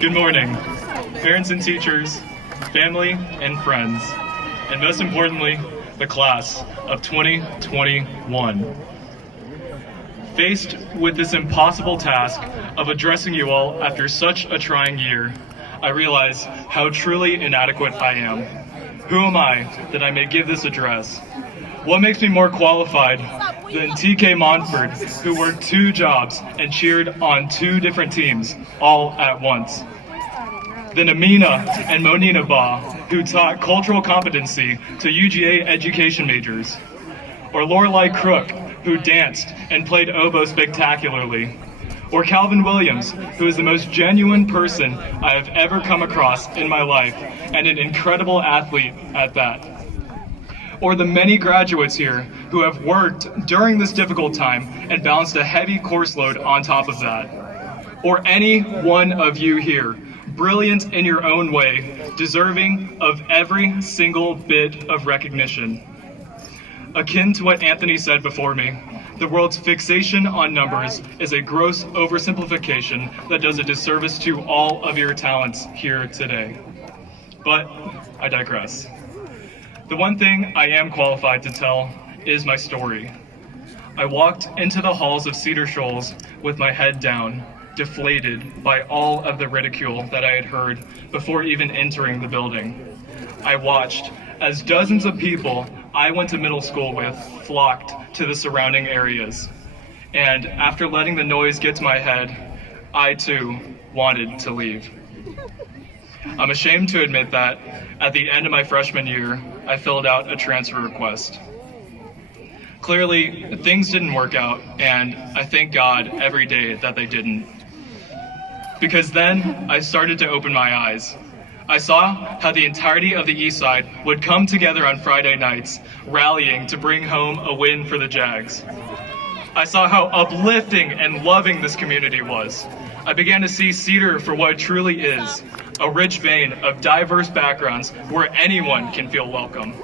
Good morning, parents and teachers, family and friends, and most importantly, the class of 2021. Faced with this impossible task of addressing you all after such a trying year, I realize how truly inadequate I am. Who am I that I may give this address? What makes me more qualified than TK Monford, who worked 2 jobs and cheered on 2 different teams all at once? Than Amina and Monina Ba, who taught cultural competency to UGA education majors? Or Lorelei Crook, who danced and played oboe spectacularly? Or Calvin Williams, who is the most genuine person I have ever come across in my life, and an incredible athlete at that? Or the many graduates here who have worked during this difficult time and balanced a heavy course load on top of that? Or any one of you here, brilliant in your own way, deserving of every single bit of recognition? Akin to what Anthony said before me, the world's fixation on numbers is a gross oversimplification that does a disservice to all of your talents here today. But I digress. The one thing I am qualified to tell is my story. I walked into the halls of Cedar Shoals with my head down, deflated by all of the ridicule that I had heard before even entering the building. I watched as dozens of people I went to middle school with flocked to the surrounding areas. And after letting the noise get to my head, I too wanted to leave. I'm ashamed to admit that at the end of my freshman year, I filled out a transfer request. Clearly, things didn't work out, and I thank God every day that they didn't. Because then I started to open my eyes. I saw how the entirety of the East Side would come together on Friday nights, rallying to bring home a win for the Jags. I saw how uplifting and loving this community was. I began to see Cedar for what it truly is, a rich vein of diverse backgrounds where anyone can feel welcome.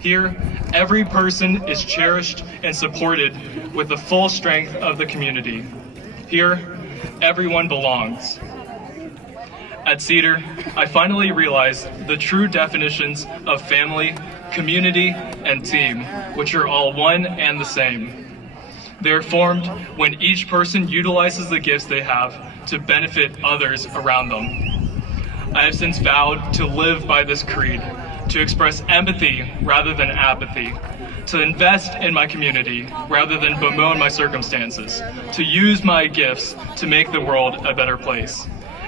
Here, every person is cherished and supported with the full strength of the community. Here, everyone belongs. At Cedar, I finally realized the true definitions of family, community, and team, which are all one and the same. They are formed when each person utilizes the gifts they have to benefit others around them. I have since vowed to live by this creed, to express empathy rather than apathy, to invest in my community rather than bemoan my circumstances, to use my gifts to make the world a better place.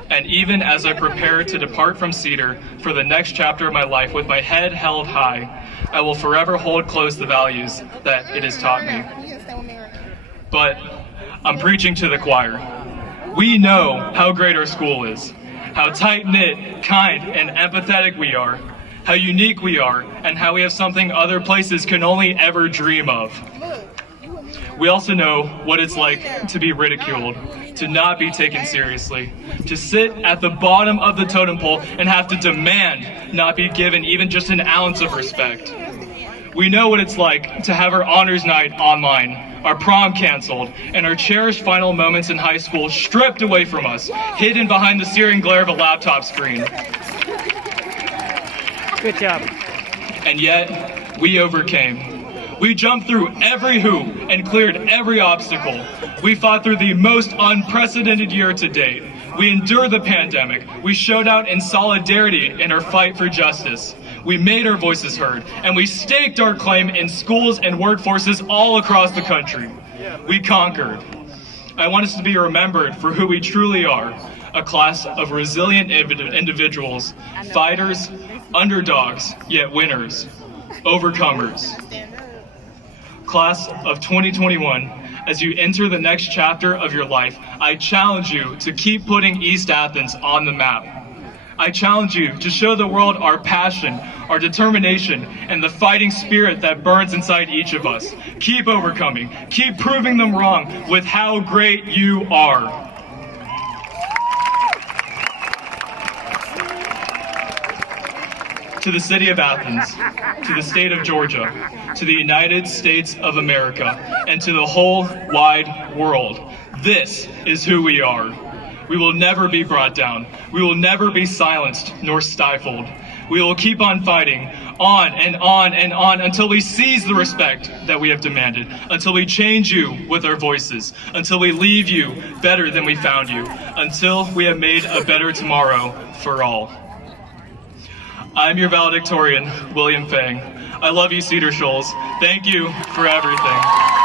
And even as I prepare to depart from Cedar for the next chapter of my life with my head held high, I will forever hold close the values that it has taught me. But I'm preaching to the choir. We know how great our school is, how tight-knit, kind, and empathetic we are, how unique we are, and how we have something other places can only ever dream of. We also know what it's like to be ridiculed, to not be taken seriously, to sit at the bottom of the totem pole and have to demand not be given even just an ounce of respect. We know what it's like to have our honors night online, our prom canceled, and our cherished final moments in high school stripped away from us, hidden behind the searing glare of a laptop screen. Good job. And yet, we overcame. We jumped through every hoop and cleared every obstacle. We fought through the most unprecedented year to date. We endured the pandemic. We showed out in solidarity in our fight for justice. We made our voices heard, and we staked our claim in schools and workforces all across the country. We conquered. I want us to be remembered for who we truly are, a class of resilient individuals, fighters, underdogs, yet winners, overcomers. Class of 2021, as you enter the next chapter of your life, I challenge you to keep putting East Athens on the map. I challenge you to show the world our passion, our determination, and the fighting spirit that burns inside each of us. Keep overcoming. Keep proving them wrong with how great you are. To the city of Athens, to the state of Georgia, to the United States of America, and to the whole wide world, this is who we are. We will never be brought down. We will never be silenced nor stifled. We will keep on fighting, on and on and on, until we seize the respect that we have demanded, until we change you with our voices, until we leave you better than we found you, until we have made a better tomorrow for all. I'm your valedictorian, William Fang. I love you, Cedar Shoals. Thank you for everything.